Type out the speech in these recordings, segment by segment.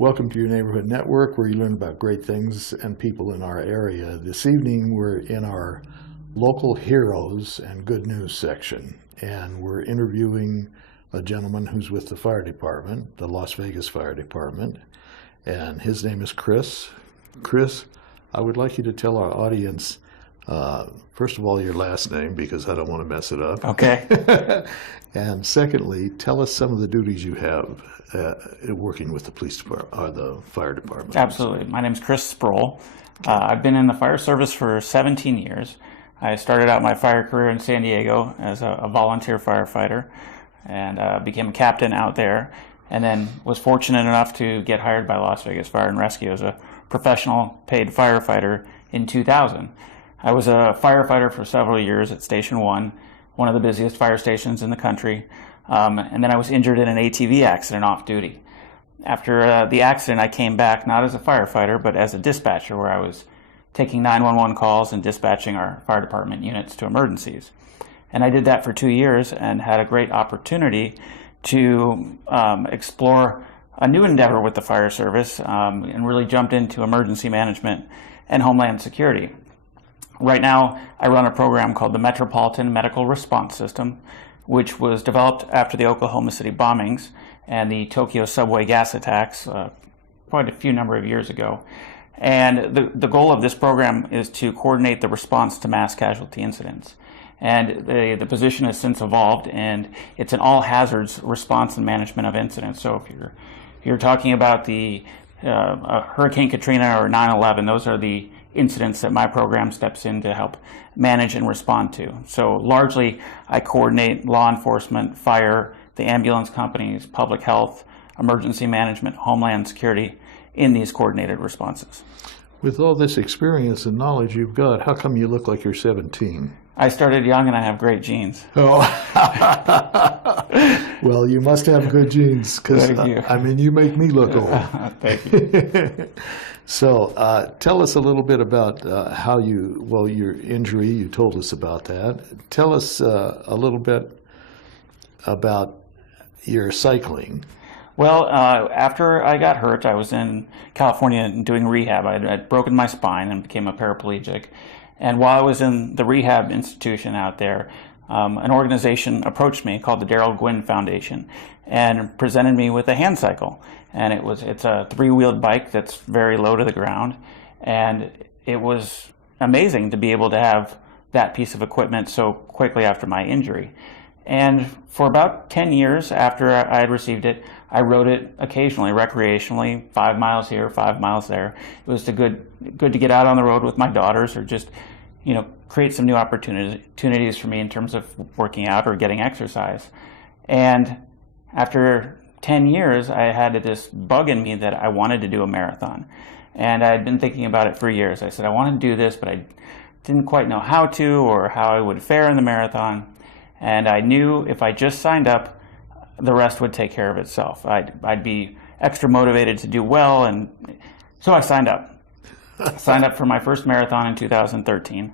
Welcome to your Neighborhood Network, where you learn about great things and people in our area. This evening, we're in our local heroes and good news section, and we're interviewing a gentleman who's with the fire department, the Las Vegas Fire Department, and his name is Chris. Chris, I would like you to tell our audience, first of all, your last name, because I don't want to mess it up. Okay. And secondly, tell us some of the duties you have working with the police department or the fire department. Absolutely. My name is Chris Sproule. I've been in the fire service for 17 years. I started out my fire career in San Diego as a volunteer firefighter and became a captain out there, and then was fortunate enough to get hired by Las Vegas Fire and Rescue as a professional paid firefighter in 2000. I was a firefighter for several years at Station 1, one of the busiest fire stations in the country, and then I was injured in an ATV accident off duty. After the accident, I came back not as a firefighter, but as a dispatcher, where I was taking 911 calls and dispatching our fire department units to emergencies. And I did that for 2 years and had a great opportunity to explore a new endeavor with the fire service and really jumped into emergency management and homeland security. Right now, I run a program called the Metropolitan Medical Response System, which was developed after the Oklahoma City bombings and the Tokyo subway gas attacks quite a few number of years ago. And the goal of this program is to coordinate the response to mass casualty incidents. And the position has since evolved, and it's an all hazards response and management of incidents. So if you're talking about the Hurricane Katrina or 9/11, those are the incidents that my program steps in to help manage and respond to. So largely, I coordinate law enforcement, fire, the ambulance companies, public health, emergency management, homeland security in these coordinated responses. With all this experience and knowledge you've got, how come you look like you're 17? I started young and I have great genes. Oh, well, you must have good genes, because I mean, you make me look old. Thank you. So, tell us a little bit about how your injury. You told us about that. Tell us a little bit about your cycling. Well, after I got hurt, I was in California doing rehab. I'd broken my spine and became a paraplegic. And while I was in the rehab institution out there, an organization approached me called the Darrell Gwynn Foundation and presented me with a hand cycle. And it's a three-wheeled bike that's very low to the ground. And it was amazing to be able to have that piece of equipment so quickly after my injury. And for about 10 years after I had received it, I rode it occasionally, recreationally, 5 miles here, 5 miles there. It was good to get out on the road with my daughters, or just, create some new opportunities for me in terms of working out or getting exercise. And after 10 years, I had this bug in me that I wanted to do a marathon. And I had been thinking about it for years. I said, I want to do this, but I didn't quite know how to or how I would fare in the marathon. And I knew if I just signed up, the rest would take care of itself. I'd be extra motivated to do well, and so I signed up. Signed up for my first marathon in 2013,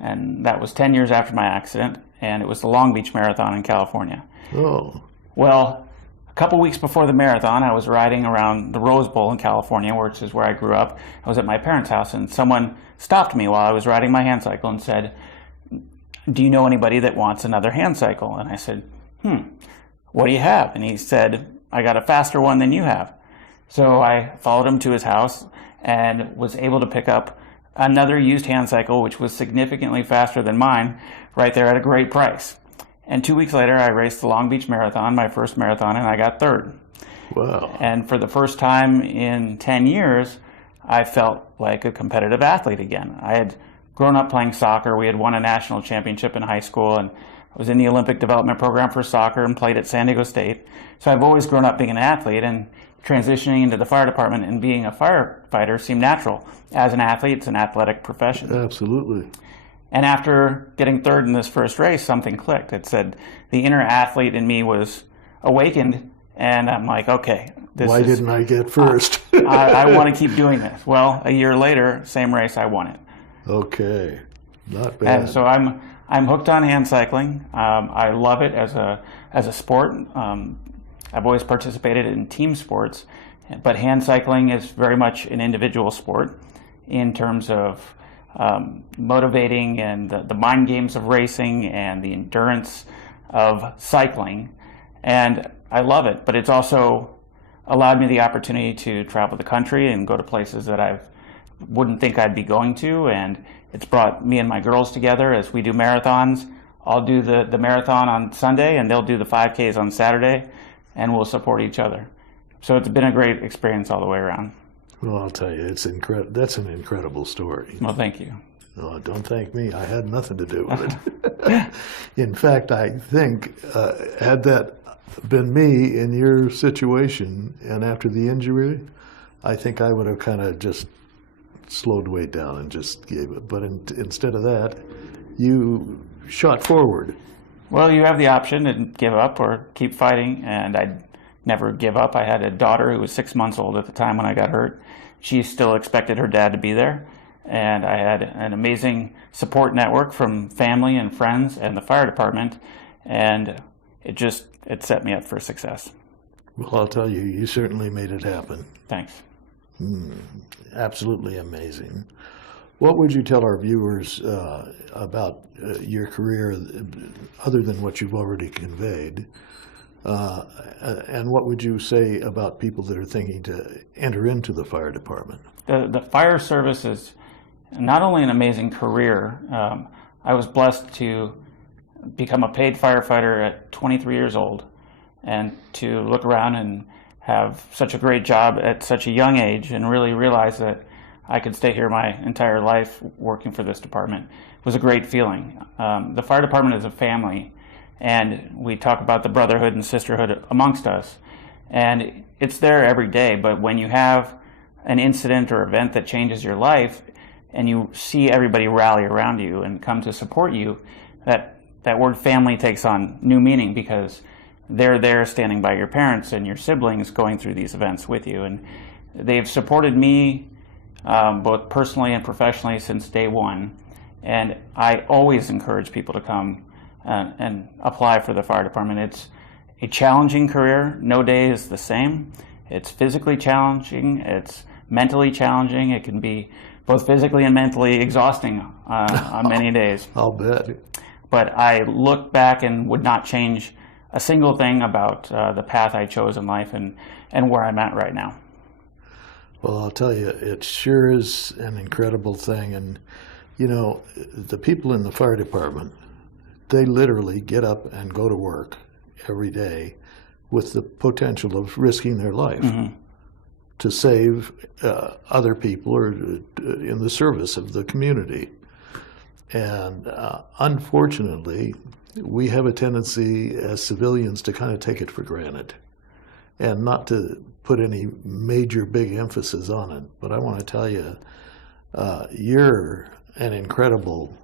and that was 10 years after my accident, and it was the Long Beach Marathon in California. Oh. Well, a couple weeks before the marathon, I was riding around the Rose Bowl in California, which is where I grew up. I was at my parents' house, and someone stopped me while I was riding my hand cycle and said, "Do you know anybody that wants another hand cycle?" And I said, "What do you have?" And he said, "I got a faster one than you have." So I followed him to his house and was able to pick up another used hand cycle, which was significantly faster than mine, right there at a great price. And 2 weeks later, I raced the Long Beach Marathon, my first marathon, and I got third. Wow. And for the first time in 10 years, I felt like a competitive athlete again. I had grown up playing soccer. We had won a national championship in high school, and I was in the Olympic development program for soccer and played at San Diego State. So I've always grown up being an athlete, and transitioning into the fire department and being a firefighter seemed natural. As an athlete, it's an athletic profession. Absolutely. And after getting third in this first race, something clicked. It said the inner athlete in me was awakened, and I'm like, okay. Why didn't I get first? I want to keep doing this. Well, a year later, same race, I won it. Okay. Not bad. And so I'm hooked on hand cycling. I love it as a sport. I've always participated in team sports, But hand cycling is very much an individual sport in terms of motivating and the mind games of racing and the endurance of cycling. And I love it, but it's also allowed me the opportunity to travel the country and go to places that I wouldn't think I'd be going to. And it's brought me and my girls together as we do marathons. I'll do the marathon on Sunday and they'll do the 5Ks on Saturday, and we'll support each other. So it's been a great experience all the way around. Well, I'll tell you, it's that's an incredible story. Well, thank you. Oh, don't thank me. I had nothing to do with it. In fact, I think had that been me in your situation and after the injury, I think I would have kind of just slowed way down and just gave it. But instead of that, you shot forward. Well, you have the option to give up or keep fighting, and I'd never give up. I had a daughter who was 6 months old at the time when I got hurt. She still expected her dad to be there, and I had an amazing support network from family and friends and the fire department, and it set me up for success. Well, I'll tell you, you certainly made it happen. Thanks. Absolutely amazing. What would you tell our viewers about your career, other than what you've already conveyed? And what would you say about people that are thinking to enter into the fire department? The fire service is not only an amazing career. I was blessed to become a paid firefighter at 23 years old, and to look around and have such a great job at such a young age and really realize that I could stay here my entire life working for this department was a great feeling. The fire department is a family, and we talk about the brotherhood and sisterhood amongst us, and it's there every day. But when you have an incident or event that changes your life and you see everybody rally around you and come to support you, that word family takes on new meaning, because they're there standing by your parents and your siblings going through these events with you. And they've supported me both personally and professionally since day one. And I always encourage people to come and apply for the fire department. It's a challenging career. No day is the same. It's physically challenging. It's mentally challenging. It can be both physically and mentally exhausting on many days. I'll bet. But I look back and would not change a single thing about the path I chose in life and where I'm at right now. Well, I'll tell you, it sure is an incredible thing. And, you know, the people in the fire department, they literally get up and go to work every day with the potential of risking their life to save other people or in the service of the community. And unfortunately, we have a tendency as civilians to kind of take it for granted and not to put any major big emphasis on it. But I want to tell you, you're an incredible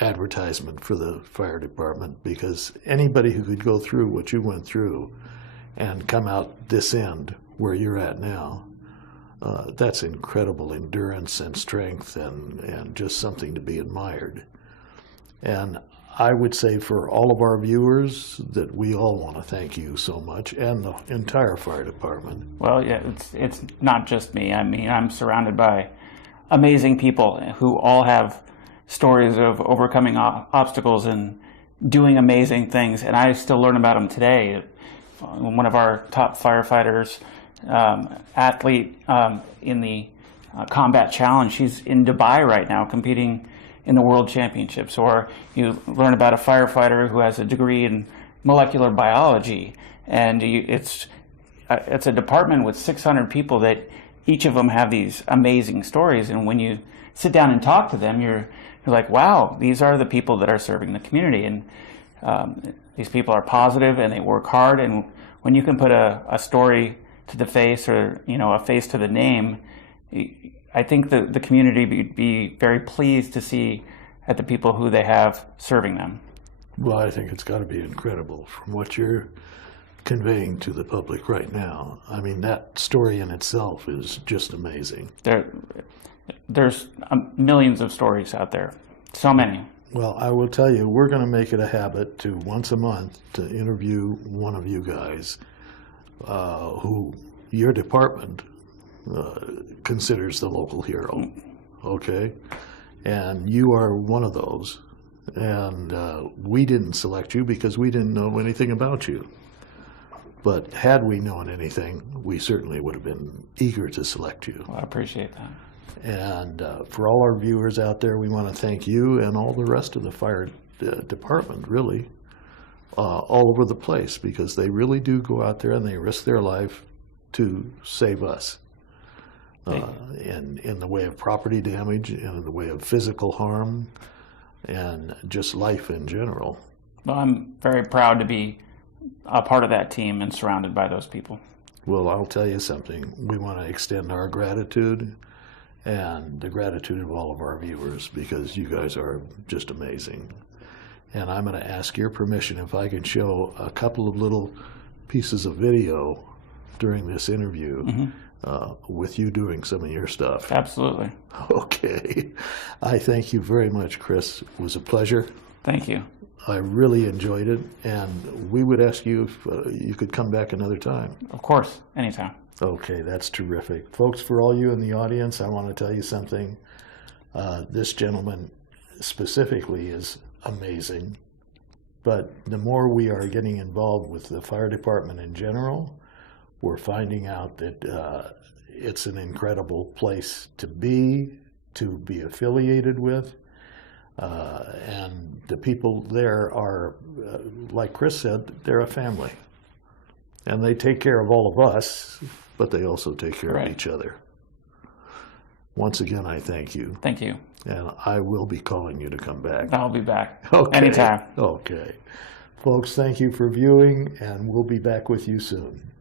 advertisement for the fire department, because anybody who could go through what you went through and come out this end where you're at now, that's incredible endurance and strength and just something to be admired. And I would say for all of our viewers that we all want to thank you so much, and the entire fire department. Well, yeah, it's not just me. I mean, I'm surrounded by amazing people who all have stories of overcoming obstacles and doing amazing things, and I still learn about them today. One of our top firefighters, athlete in the combat challenge, she's in Dubai right now competing in the world championships. Or you learn about a firefighter who has a degree in molecular biology, and it's a department with 600 people that each of them have these amazing stories. And when you sit down and talk to them, you're like, wow, these are the people that are serving the community. And these people are positive and they work hard. And when you can put a story to the face, or a face to the name, I think the community would be very pleased to see at the people who they have serving them. Well, I think it's got to be incredible from what you're conveying to the public right now. I mean, that story in itself is just amazing. There's millions of stories out there, so many. Well, I will tell you, we're going to make it a habit to once a month to interview one of you guys who your department considers the local hero, okay? And you are one of those. And we didn't select you because we didn't know anything about you. But had we known anything, we certainly would have been eager to select you. Well, I appreciate that. And for all our viewers out there, we want to thank you and all the rest of the fire department, really, all over the place, because they really do go out there and they risk their life to save us. In the way of property damage, in the way of physical harm, and just life in general. Well, I'm very proud to be a part of that team and surrounded by those people. Well, I'll tell you something. We want to extend our gratitude and the gratitude of all of our viewers, because you guys are just amazing. And I'm going to ask your permission if I can show a couple of little pieces of video during this interview with you doing some of your stuff. Absolutely. Okay. I thank you very much, Chris. It was a pleasure. Thank you. I really enjoyed it, and we would ask you if you could come back another time. Of course, anytime. Okay, that's terrific. Folks, for all you in the audience, I want to tell you something. This gentleman specifically is amazing, but the more we are getting involved with the fire department in general, we're finding out that it's an incredible place to be affiliated with. And the people there are, like Chris said, they're a family. And they take care of all of us, but they also take care of each other. Once again, I thank you. Thank you. And I will be calling you to come back. I'll be back. Okay. Anytime. Okay. Folks, thank you for viewing, and we'll be back with you soon.